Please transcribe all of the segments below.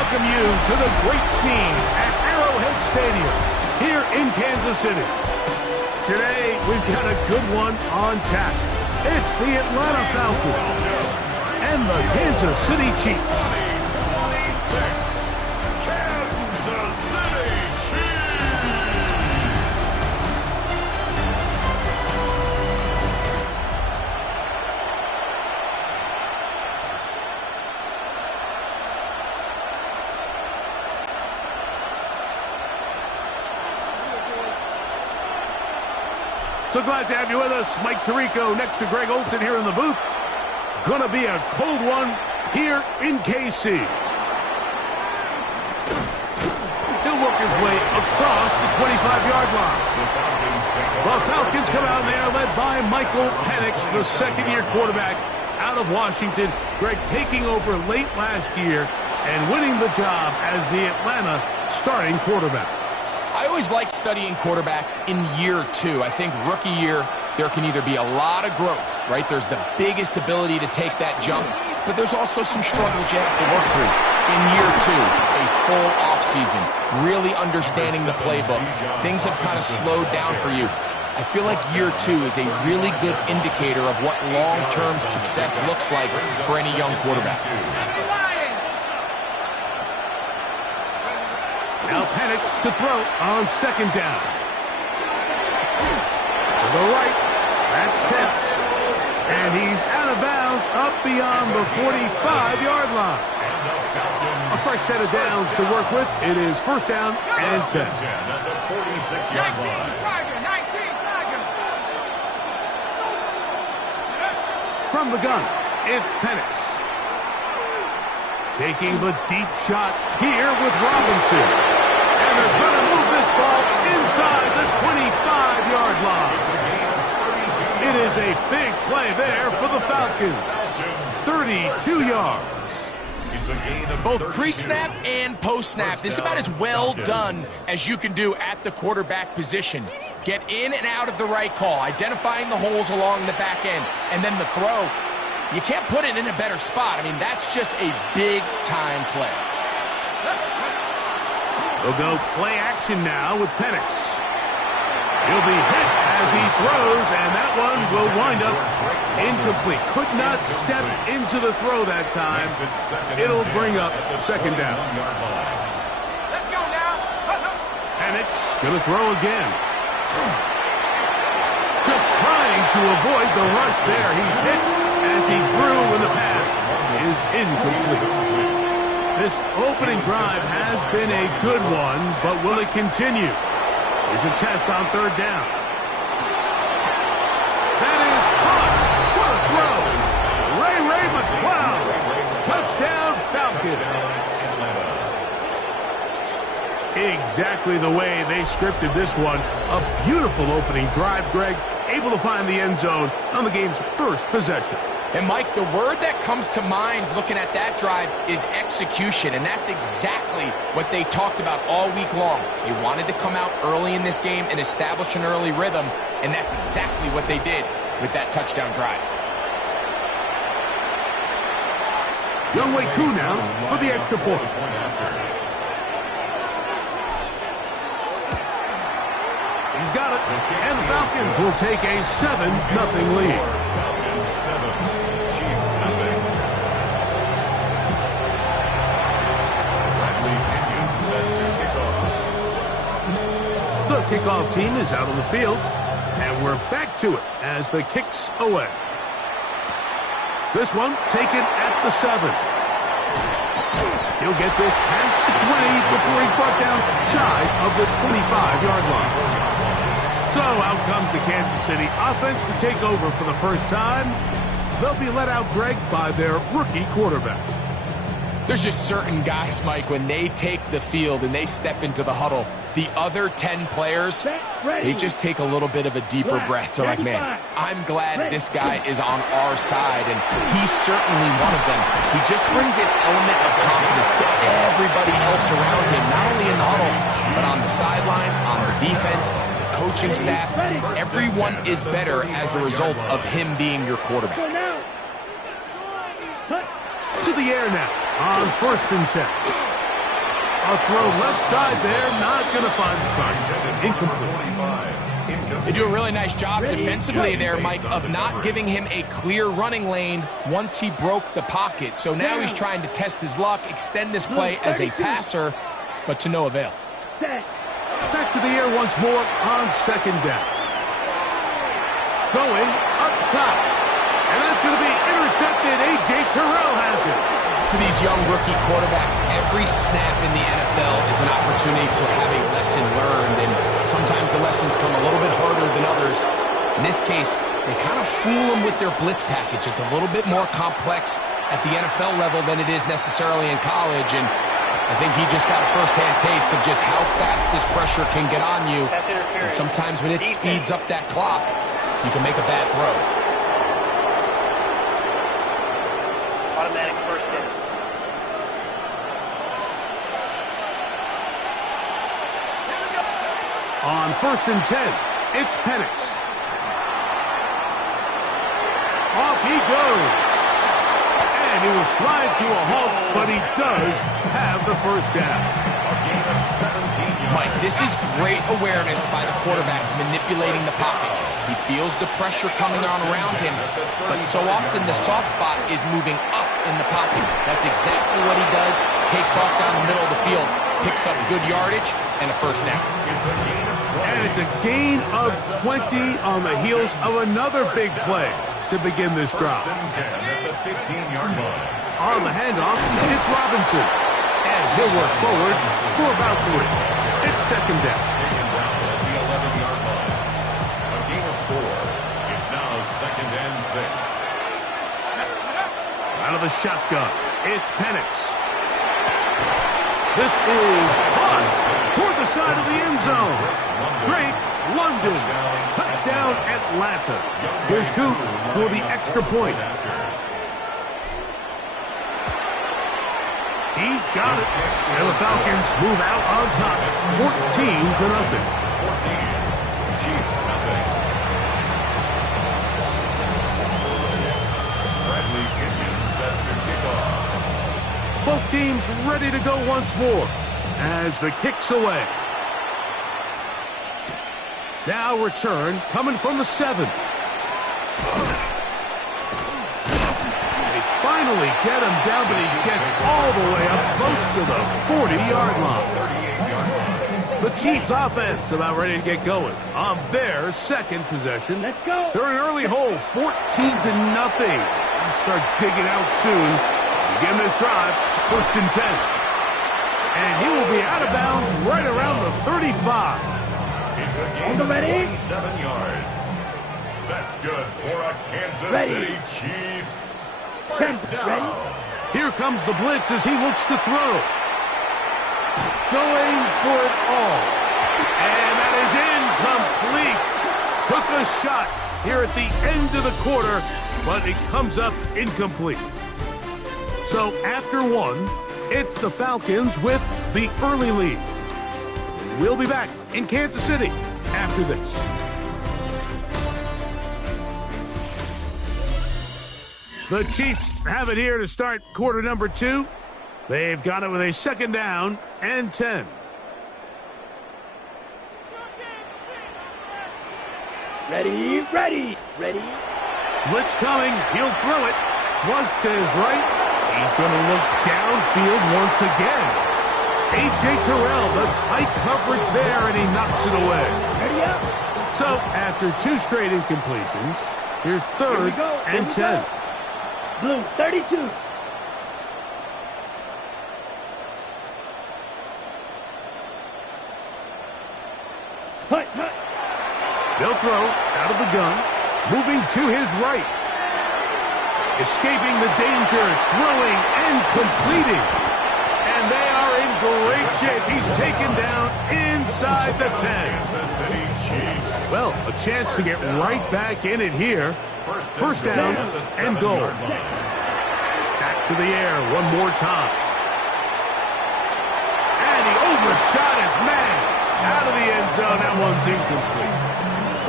welcome you to the great scene at Arrowhead Stadium here in Kansas City. Today, we've got a good one on tap. It's the Atlanta Falcons and the Kansas City Chiefs. So glad to have you with us. Mike Tirico next to Greg Olson here in the booth. Gonna be a cold one here in KC. He'll work his way across the 25-yard line. The Falcons come out there led by Michael Penix, the second-year quarterback out of Washington. Greg taking over late last year and winning the job as the Atlanta starting quarterback. I always like studying quarterbacks in year two. I think rookie year, there can either be a lot of growth, right? There's the biggest ability to take that jump, but there's also some struggles you have to work through. In year two, a full offseason, really understanding the playbook. Things have kind of slowed down for you. I feel like year two is a really good indicator of what long-term success looks like for any young quarterback. Now Penix to throw on second down. To the right, that's Pitts. And he's out of bounds up beyond the 45-yard line. A fresh set of downs to work with. It is first down and 10. At the 46-yard line. From the gun, it's Penix. Taking the deep shot here with Robinson. And they're going to move this ball inside the 25-yard line. It is a big play there for the Falcons. 32 yards. Both pre-snap and post-snap. This is about as well done as you can do at the quarterback position. Get in and out of the right call, identifying the holes along the back end, and then the throw. You can't put it in a better spot. I mean, that's just a big-time play. We'll go play action now with Penix. He'll be hit as he throws, and that one will wind up incomplete. Could not step into the throw that time. It'll bring up second down. Let's go now. Penix going to throw again. Just trying to avoid the rush there. He's hit as he threw when the pass is incomplete. This opening drive has been a good one, but will it continue? Here's a test on third down. That is caught. What a throw. Ray McCloud. Touchdown Falcons. Exactly the way they scripted this one. A beautiful opening drive, Greg. Able to find the end zone on the game's first possession. And, Mike, the word that comes to mind looking at that drive is execution, and that's exactly what they talked about all week long. They wanted to come out early in this game and establish an early rhythm, and that's exactly what they did with that touchdown drive. Younghoe Koo now for the extra point. He's got it, and the Falcons will take a 7-0 lead. The kickoff team is out on the field, and we're back to it as the kick's away. This one taken at the 7. He'll get this past the 20 before he's brought down shy of the 25-yard line. So out comes the Kansas City offense to take over for the first time. They'll be let out, Greg, by their rookie quarterback. There's just certain guys, Mike, when they take the field and they step into the huddle, the other 10 players, they just take a little bit of a deeper breath. They're like, man, I'm glad this guy is on our side, and he's certainly one of them. He just brings an element of confidence to everybody else around him, not only in the huddle, but on the sideline, on the defense, the coaching staff. Everyone is better as the result of him being your quarterback. To the air now on 1st and 10. A throw left side there, not going to find the target. Incomplete. They do a really nice job defensively there, Mike, of not giving him a clear running lane once he broke the pocket. So now he's trying to test his luck, extend this play as a passer, but to no avail. Back to the air once more on second down. Going up top. And that's going to be intercepted. A.J. Terrell has it. For these young rookie quarterbacks, every snap in the NFL is an opportunity to have a lesson learned, and sometimes the lessons come a little bit harder than others. In this case, they kind of fool them with their blitz package. It's a little bit more complex at the NFL level than it is necessarily in college, and I think he just got a first-hand taste of just how fast this pressure can get on you. And sometimes when it speeds up that clock, you can make a bad throw. Automatic first down. On 1st and 10, it's Penix. Off he goes. And he will slide to a halt, but he does have the first down. Mike, this is great awareness by the quarterback manipulating the pocket. He feels the pressure coming on around him, but so often the soft spot is moving up in the pocket. That's exactly what he does. Takes off down the middle of the field, picks up good yardage, and a first down. And it's a gain of 20 on the heels of another big play to begin this drive. On the handoff, it's Robinson. And he'll work forward for about 3. It's second down. The 11-yard line. A gain of 4. It's now second and 6. Out of the shotgun, it's Penix. This is hot toward the side of the end zone. Drake, London, touchdown Atlanta. Here's Coop for the extra point. He's got it. And the Falcons move out on top. 14-0. 14. Chiefs nothing. Bradley Kenyon set to kick off. Both teams ready to go once more as the kick's away. Now return coming from the 7. They finally get him down, but he gets all the way up close to the 40-yard line. The Chiefs offense about ready to get going on their second possession. Let's go. They're in an early hole, 14-0. They'll start digging out soon. Begin this drive, 1st and 10. And he will be out of bounds right around the 35. It's a gain of 27 yards. That's good for a Kansas City Chiefs. First down. Here comes the blitz as he looks to throw. Going for it all. And that is incomplete. Took a shot here at the end of the quarter, but it comes up incomplete. So after 1, it's the Falcons with the early lead. We'll be back in Kansas City after this. The Chiefs have it here to start quarter number 2. They've got it with a 2nd down and 10. Ready. Blitz coming. He'll throw it. Flush to his right. He's going to look downfield once again. A.J. Terrell, the tight coverage there, and he knocks it away. Ready up. So, after 2 straight incompletions, here's 3rd and 10. Blue, 32. Hut. They'll throw out of the gun, moving to his right. Escaping the danger, throwing and completing. And they are in great shape. He's taken down inside the 10. Well, a chance to get right back in it here. First down and goal. Back to the air one more time. And he overshot his man. Out of the end zone, that one's incomplete.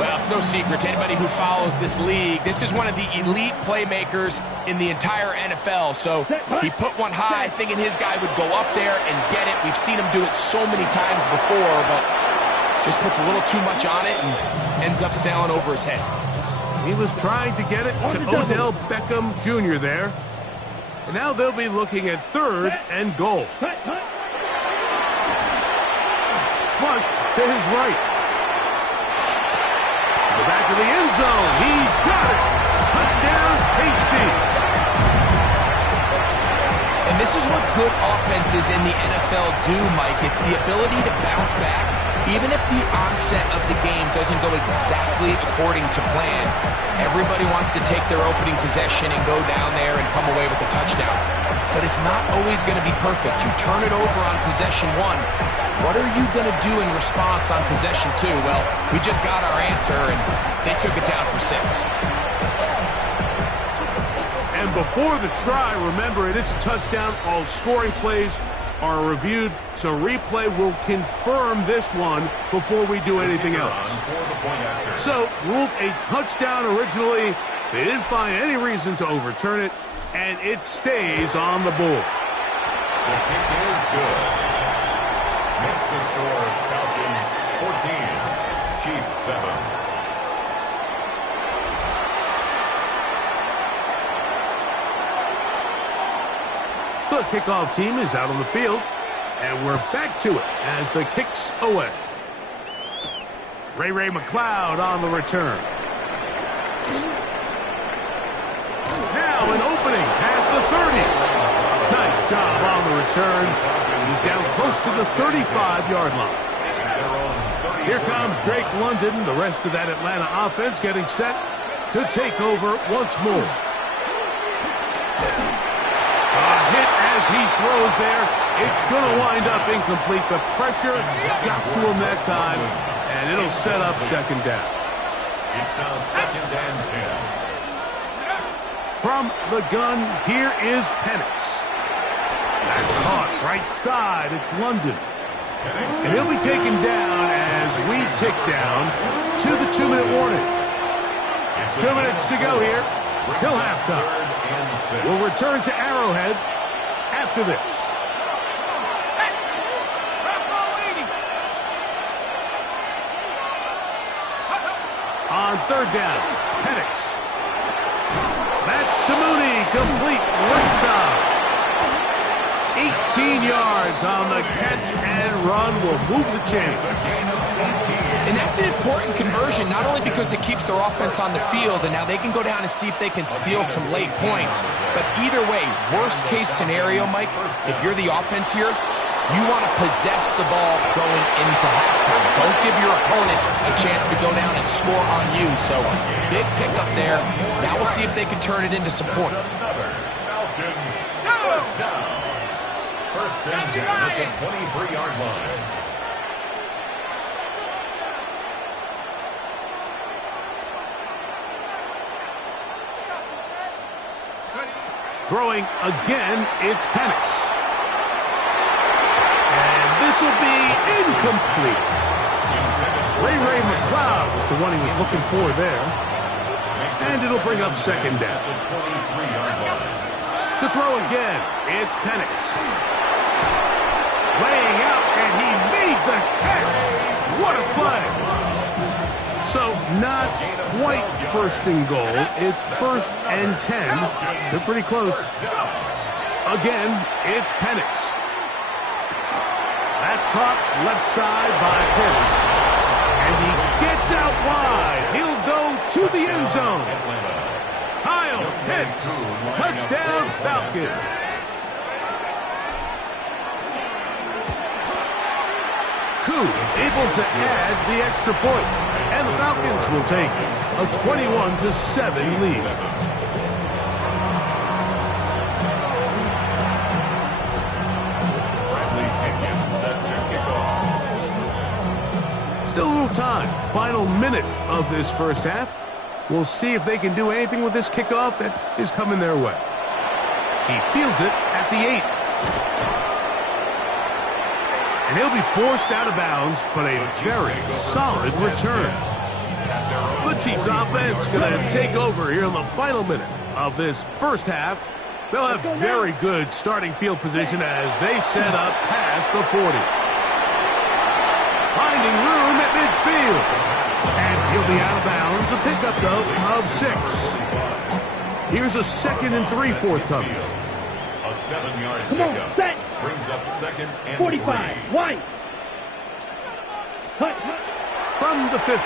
Well, it's no secret to anybody who follows this league. This is one of the elite playmakers in the entire NFL. So he put one high, thinking his guy would go up there and get it. We've seen him do it so many times before, but just puts a little too much on it and ends up sailing over his head. He was trying to get it to Odell Beckham Jr. there. And now they'll be looking at 3rd and goal. Flush to his right. To the back of the end zone. He's got it. Touchdown, KC. And this is what good offenses in the NFL do, Mike. It's the ability to bounce back, even if the onset of the game doesn't go exactly according to plan. Everybody wants to take their opening possession and go down there and come away with a touchdown. But it's not always going to be perfect. You turn it over on possession 1. What are you going to do in response on possession 2? Well, we just got our answer, and they took it down for 6. And before the try, remember, it is a touchdown. All scoring plays are reviewed, so replay will confirm this one before we do anything else. So, ruled a touchdown originally. They didn't find any reason to overturn it, and it stays on the board. The kick is good. Makes the score Falcons 14, Chiefs 7. The kickoff team is out on the field, and we're back to it as the kick's away. Ray McLeod on the return. Now an opening past the 30. Nice job on the return. He's down close to the 35-yard line. Here comes Drake London. The rest of that Atlanta offense getting set to take over once more. Hit as he throws there. It's going to wind up incomplete. The pressure got to him that time, and it'll set up 2nd down. It's now 2nd and 10. From the gun, here is Penix. That's caught right side. It's London. And he'll be taken down as we tick down to the 2-minute warning. 2 minutes to go here till halftime. We'll return to Arrowhead after this. On 3rd down, Penix. That's to Mooney, complete right side. 18 yards on the catch and run will move the chains. And that's an important conversion, not only because it keeps their offense on the field, and now they can go down and see if they can steal some late points. But either way, worst case scenario, Mike, if you're the offense here, you want to possess the ball going into halftime. Don't give your opponent a chance to go down and score on you. So big pickup there. Now we'll see if they can turn it into some points. Falcons, first down. 1st and 10 at the 23-yard line. Throwing again, it's Penix. And this will be incomplete. Ray McLeod was the one he was looking for there. And it'll bring up 2nd down. To throw again, it's Penix. Laying out, and he made the catch. What a play. So not quite 1st and goal. It's 1st and 10. They're pretty close. Again, it's Penix. That's caught left side by Pitts. And he gets out wide. He'll go to the end zone. Kyle Pitts, touchdown Falcons. Koo able to add the extra point. And the Falcons will take a 21-7 lead. Still a little time. Final minute of this 1st half. We'll see if they can do anything with this kickoff that is coming their way. He fields it at the 8. And he'll be forced out of bounds, but a very solid return. The Chiefs offense going to take over here in the final minute of this first half. They'll have very good starting field position as they set up past the 40. Finding room at midfield. And he'll be out of bounds. A pickup, though, of 6. Here's a 2nd and 3 forthcoming. A 7-yard Come on, pickup. set. Brings up 2nd and 45, 3. wide. Hut. From the 50,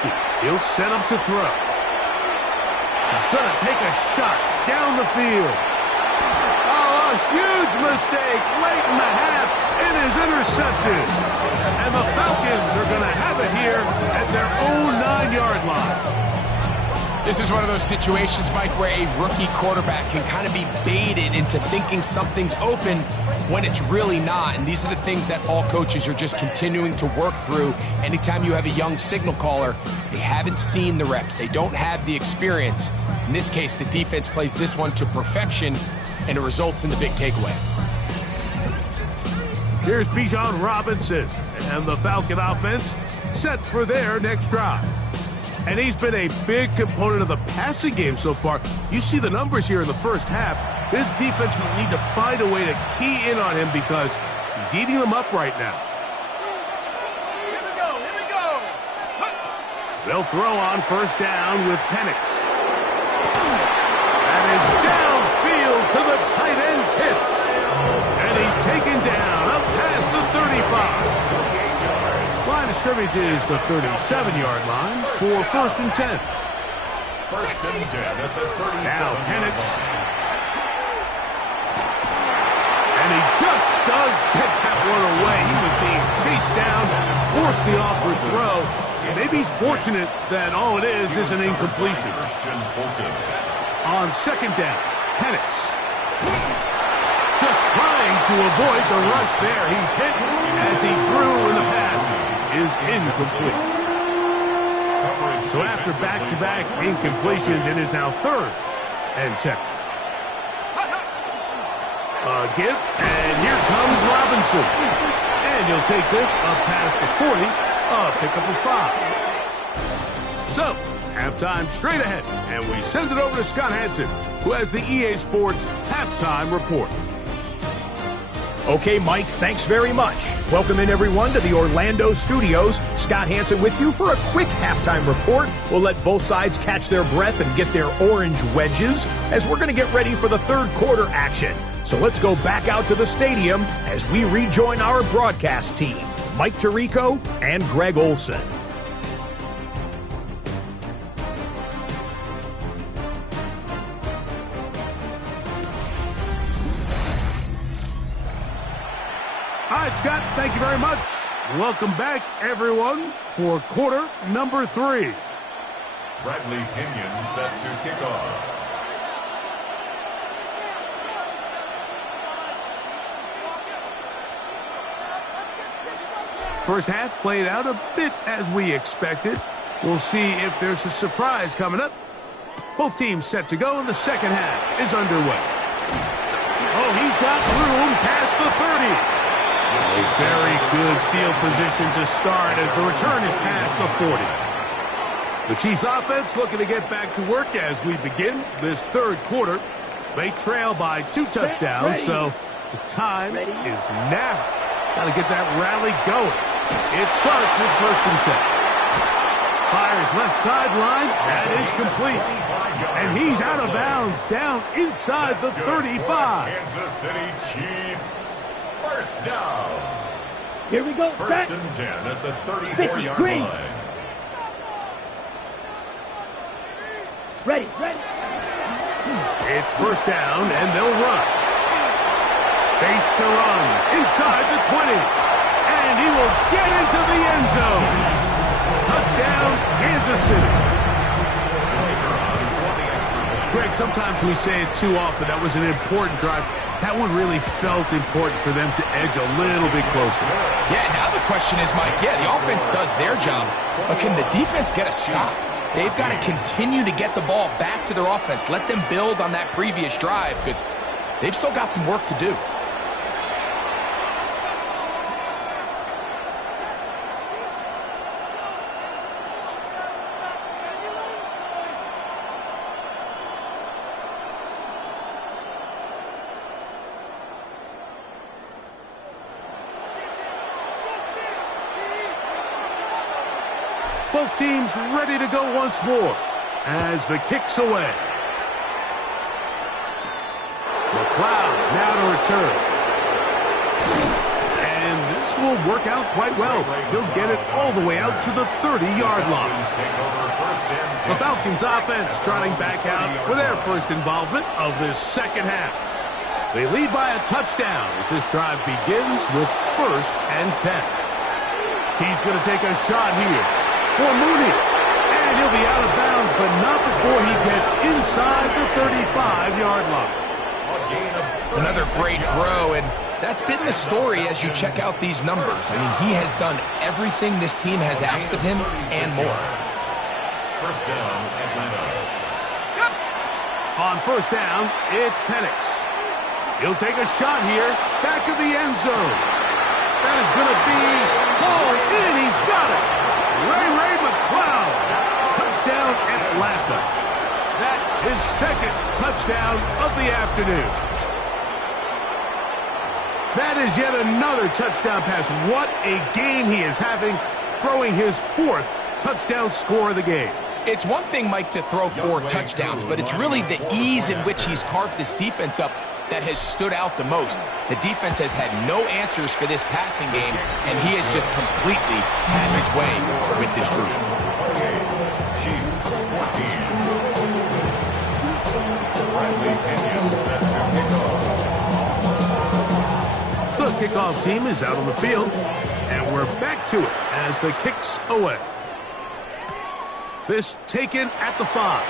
he'll set up to throw. He's going to take a shot down the field. Oh, a huge mistake late in the half. It is intercepted. And the Falcons are going to have it here at their own 9-yard line. This is one of those situations, Mike, where a rookie quarterback can kind of be baited into thinking something's open when it's really not. And these are the things that all coaches are just continuing to work through. Anytime you have a young signal caller, they haven't seen the reps. They don't have the experience. In this case, the defense plays this one to perfection, and it results in the big takeaway. Here's Bijan Robinson and the Falcon offense set for their next drive. And he's been a big component of the passing game so far. You see the numbers here in the first half. This defense will need to find a way to key in on him because he's eating them up right now. Here we go. They'll throw on first down with Penix. That is downfield to the tight end Pitts. And he's taken down up past the 35. Line of scrimmage is the 37-yard line for 1st and 10. 1st and 10 at the 37. Now Penix. And he just does get that one away. He was being chased down, forced the awkward throw. Maybe he's fortunate that all it is an incompletion. On 2nd down, Penix. Just trying to avoid the rush there. He's hit as he threw in the pass is incomplete. So after back-to-back incompletions, it is now 3rd and 10. A gift, and here comes Robinson. And he'll take this up past the 40, a pickup of 5. So, halftime straight ahead, and we send it over to Scott Hansen, who has the EA Sports halftime report. Okay, Mike, thanks very much. Welcome in, everyone, to the Orlando studios. Scott Hansen with you for a quick halftime report. We'll let both sides catch their breath and get their orange wedges as we're going to get ready for the 3rd quarter action. So let's go back out to the stadium as we rejoin our broadcast team, Mike Tirico and Greg Olson. All right, Scott, thank you very much. Welcome back, everyone, for quarter number 3. Bradley Pinion set to kick off. First half played out a bit as we expected. We'll see if there's a surprise coming up. Both teams set to go, and the second half is underway. Oh, he's got room past the 30. A very good field position to start as the return is past the 40. The Chiefs offense looking to get back to work as we begin this 3rd quarter. They trail by 2 touchdowns, so the time is now. Got to get that rally going. It starts with 1st and 10. Fires left sideline. That is complete. And he's out of bounds down inside the 35. Kansas City Chiefs. 1st down. Here we go. 1st and 10 at the 34-yard line. Ready. It's 1st down, and they'll run. Space to run inside the 20. And he will get into the end zone. Touchdown, Kansas City. Greg, sometimes we say it too often. That was an important drive. That one really felt important for them to edge a little bit closer. Yeah, now the question is, Mike, the offense does their job, but can the defense get a stop? They've got to continue to get the ball back to their offense. Let them build on that previous drive because they've still got some work to do. Both teams ready to go once more as the kick's away. McLeod now to return. And this will work out quite well. He'll get it all the way out to the 30-yard line. The Falcons offense trotting back out for their first involvement of this second half. They lead by a touchdown as this drive begins with 1st and 10. He's going to take a shot here for Mooney. And he'll be out of bounds, but not before he gets inside the 35-yard line. Another great throw, and that's been the story as you check out these numbers. I mean, he has done everything this team has asked of him and more. First down, Atlanta. On first down, it's Penix. He'll take a shot here, back of the end zone. That is going to be hauled in. He's got it. Ray McLeod. Touchdown, Atlanta. That is second touchdown of the afternoon. That is yet another touchdown pass. What a game he is having, throwing his 4th touchdown score of the game. It's one thing, Mike, to throw 4 touchdowns, but it's really the ease in which he's carved this defense up that has stood out the most. The defense has had no answers for this passing game, and he has just completely had his way with this group. Chiefs 14. Bradley Pinion set to kick off. The kickoff team is out on the field, and we're back to it as the kick's away. This taken at the 5.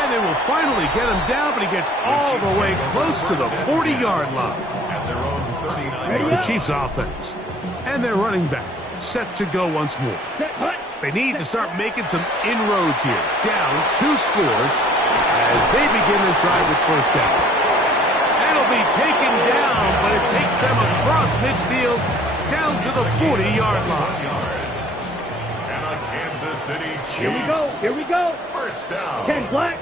And they will finally get him down, but he gets all the way close to the 40-yard line. At their own 39. The Chiefs offense and their running back set to go once more. They need to start making some inroads here. Down 2 scores as they begin this drive with first down. That'll be taken down, but it takes them across midfield down to the 40-yard line. And a Kansas City Chiefs. Here we go. First down. Ken Black.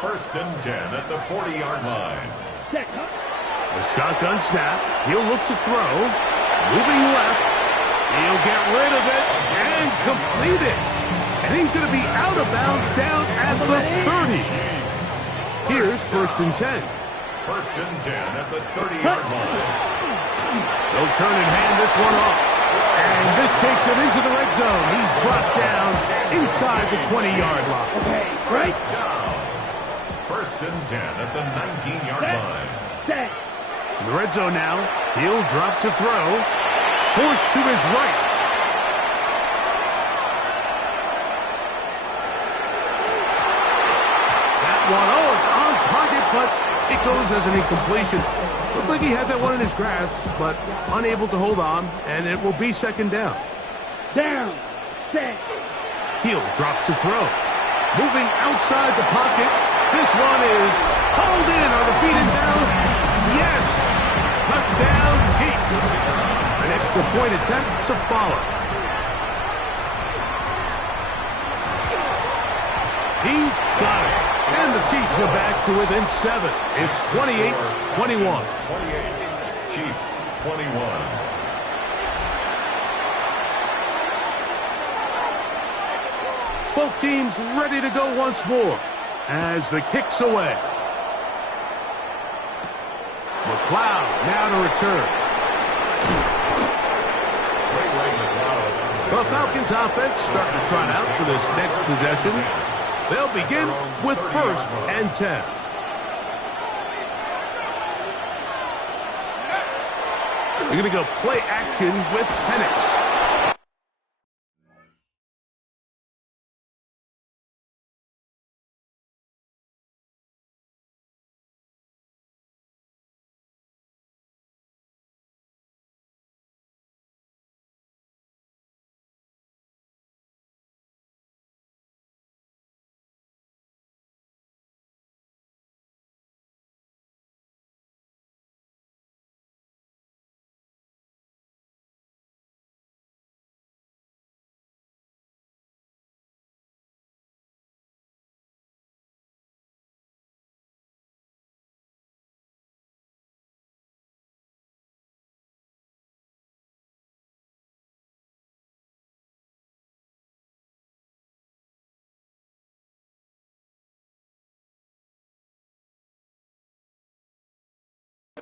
1st and 10 at the 40-yard line. Check. A shotgun snap. He'll look to throw. Moving left. He'll get rid of it and complete it. And he's going to be out of bounds down at the 30. Here's 1st and 10. 1st and 10 at the 30-yard line. They'll turn and hand this one off. And this takes him into the red zone. He's brought down inside the 20-yard line. Okay, right. Down. 1st and 10 at the 19-yard line. Set. In the red zone now. He'll drop to throw. Forced to his right. That one, it's on target, but it goes as an incompletion. Looked like he had that one in his grasp, but unable to hold on, and it will be second down. Down. Set. He'll drop to throw. Moving outside the pocket. This one is hauled in on the feet and bounds. Yes! Touchdown, Chiefs. An extra point attempt to follow. He's got it. And the Chiefs are back to within 7. It's 28-21. 28. Chiefs 21. Both teams ready to go once more as the kick's away. McLeod now to return. The Falcons offense starting to trot out for this next possession. They'll begin with 1st and 10. They're going to go play action with Penix.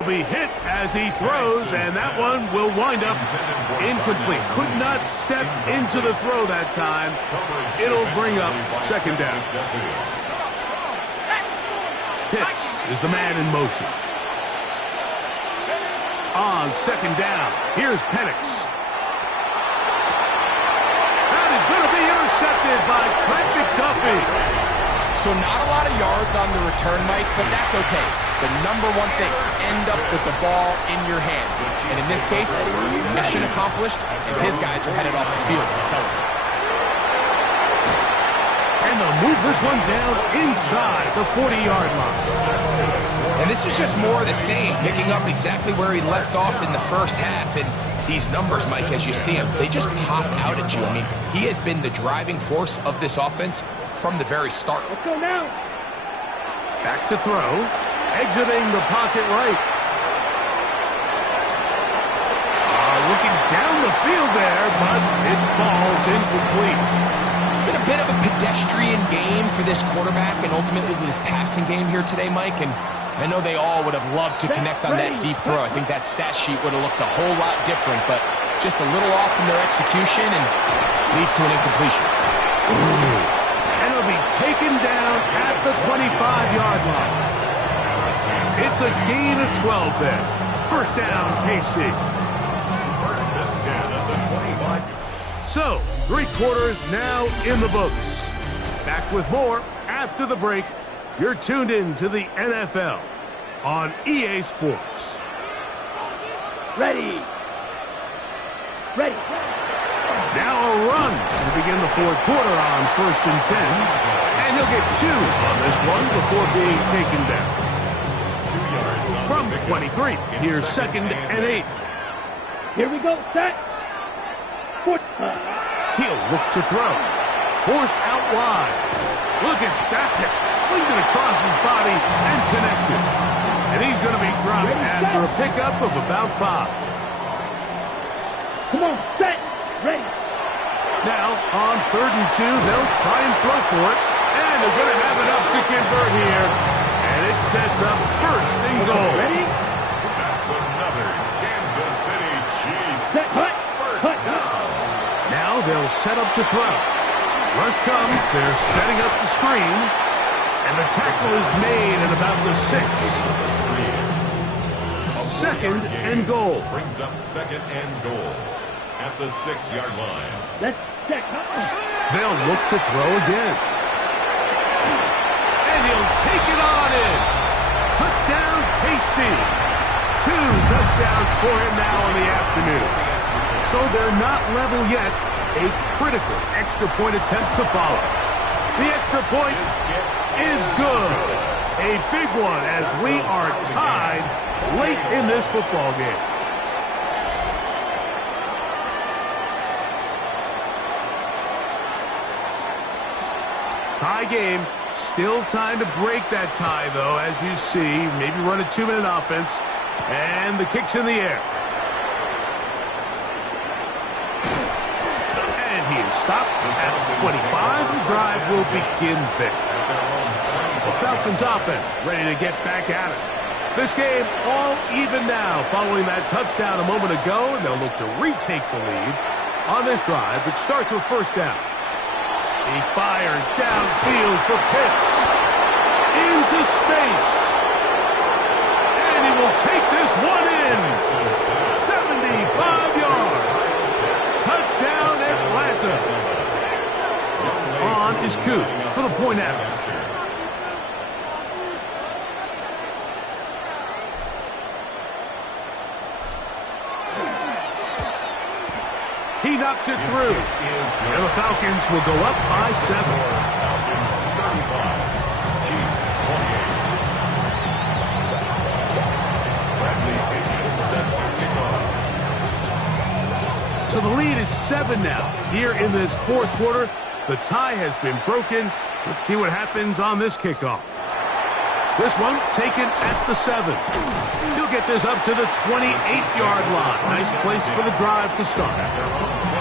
Will be hit as he throws, and that one will wind up incomplete. Could not step into the throw that time. It'll bring up second down. Pitts is the man in motion. On second down, here's Penix. That is going to be intercepted by Trent McDuffie. So not a lot of yards on the return, Mike, but that's okay. The number one thing, end up with the ball in your hands. And in this case, mission accomplished, and his guys are headed off the field to celebrate. And they'll move this one down inside the 40-yard line. And this is just more of the same, picking up exactly where he left off in the first half. And these numbers, Mike, as you see them, they just pop out at you. I mean, he has been the driving force of this offense from the very start. Let's go now. Back to throw. Exiting the pocket right. Looking down the field there, but it falls incomplete. It's been a bit of a pedestrian game for this quarterback and ultimately this passing game here today, Mike. And I know they all would have loved to connect on that deep throw. I think that stat sheet would have looked a whole lot different, but just a little off in their execution and leads to an incompletion. And it'll be taken down at the 25-yard line. It's a gain of 12 there. First down, KC. First and 10 at the 25. So, 3 quarters now in the books. Back with more after the break. You're tuned in to the NFL on EA Sports. Ready. Ready. Now a run to begin the 4th quarter on first and 10. And he'll get 2 on this one before being taken down. From the 23, here's second and 8. Here we go. Set. Foot. He'll look to throw. Forced out wide. Look at that hit. Slinged it across his body and connected. And he's going to be dropped after a pickup of about 5. Come on. Set. Ready. Now, on 3rd and 2, they'll try and throw for it. And they're going to have enough to convert here. And it sets up first and goal. Ready? That's another Kansas City Chiefs. Set. Hut. First down. Now they'll set up to throw. Rush comes. They're setting up the screen. And the tackle is made at about the 6. Second and goal. Brings up second and goal at the 6-yard line. Let's check. They'll look to throw again. And he'll take it on in. Touchdown, KC. 2 touchdowns for him now in the afternoon. So they're not level yet. A critical extra point attempt to follow. The extra point is good. A big one as we are tied late in this football game. Tie game. Still time to break that tie, though, as you see. Maybe run a 2-minute offense. And the kick's in the air. And he is stopped at 25. The drive will begin there. The Falcons offense ready to get back at it. This game all even now following that touchdown a moment ago. And they'll look to retake the lead on this drive, which starts with first down. He fires downfield for Pitts. Into space. And he will take this one in. 75 yards. Touchdown Atlanta. On is Coop for the point after. He knocks it through. And the Falcons will go up by 7. Falcons 35. Chiefs 28. Bradley Pinion set to kick off. So the lead is 7 now. Here in this 4th quarter, the tie has been broken. Let's see what happens on this kickoff. This one taken at the 7. He'll get this up to the 28-yard line. Nice place for the drive to start.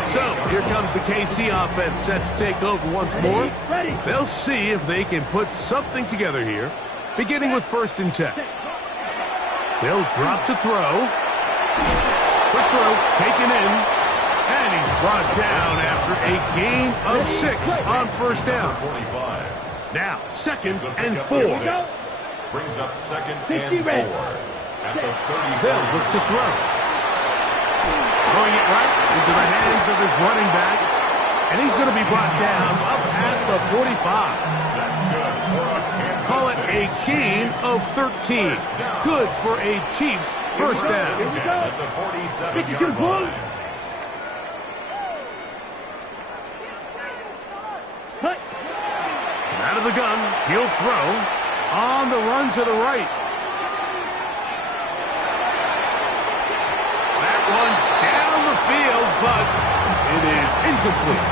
So here comes the KC offense set to take over once more. They'll see if they can put something together here, beginning with first and 10. They'll drop to throw. Quick throw, taken in. And he's brought down after a gain of 6 on first down. 45. Now, second It's a and pickup 4. of 6. Brings up second and 4. At the 30. They'll look to throw. Throwing it right into the hands of his running back. And he's going to be brought down up past the 45. That's good for a Kansas Call it City a gain of 13. Good for a Chiefs first down. at the 47-yard line. Cut. Out of the gun, he'll throw on the run to the right. That one down the field, but it is incomplete.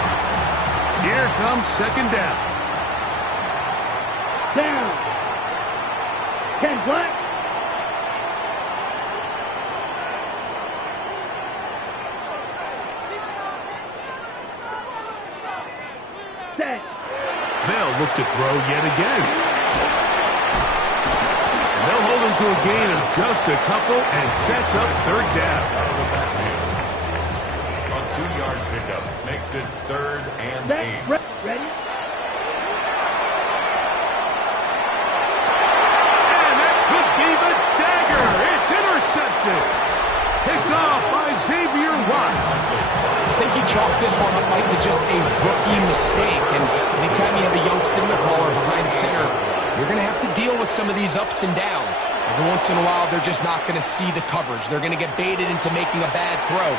Here comes second down. Down. Ken Black. Set. They'll look to throw yet again. And they'll hold him to a gain of just a couple and sets up third down. A 2-yard pickup makes it 3rd and Set. 8. Ready? And that could be the dagger. It's intercepted. Picked off by Xavier Watts. I think he chalked this one up, Mike, to just a rookie mistake. And anytime you have a young signal caller behind center, you're going to have to deal with some of these ups and downs. Every once in a while, they're just not going to see the coverage. They're going to get baited into making a bad throw.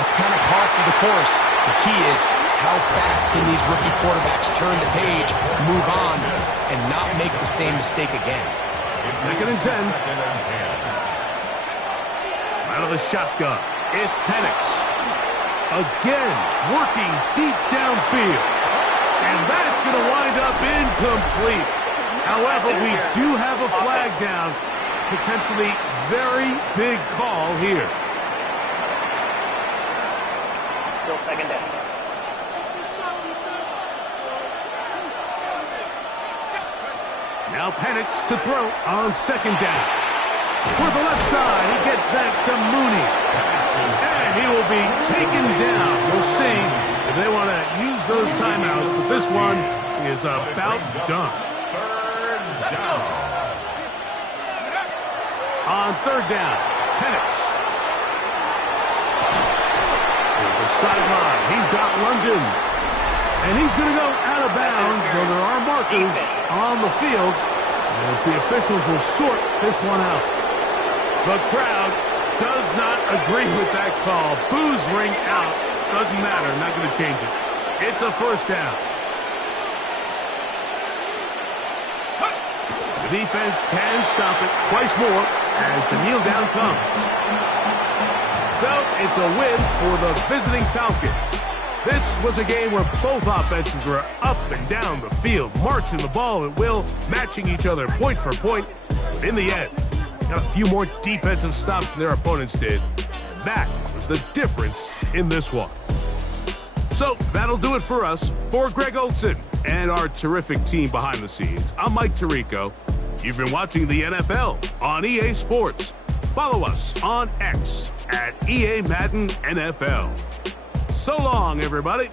That's kind of par for the course. The key is how fast can these rookie quarterbacks turn the page, move on, and not make the same mistake again. Second and 10. Second and 10. Out of the shotgun, it's Penix. Again, working deep downfield. And that's going to wind up incomplete. However, we do have a flag down. Potentially very big call here. Still second down. Now Penix to throw on second down. For the left side, he gets that to Mooney. And he will be taken down. We'll see if they want to use those timeouts, but this one is about done. 3rd down. On third down, Penix. To the sideline, he's got London. And he's going to go out of bounds, though there are markers on the field, as the officials will sort this one out. The crowd does not agree with that call. Boos ring out. Doesn't matter. Not going to change it. It's a first down. The defense can stop it twice more as the kneel down comes. So it's a win for the visiting Falcons. This was a game where both offenses were up and down the field, marching the ball at will, matching each other point for point. But in the end, got a few more defensive stops than their opponents did. And that was the difference in this one. So that'll do it for us. For Greg Olson and our terrific team behind the scenes, I'm Mike Tirico. You've been watching the NFL on EA Sports. Follow us on X at EA Madden NFL. So long, everybody.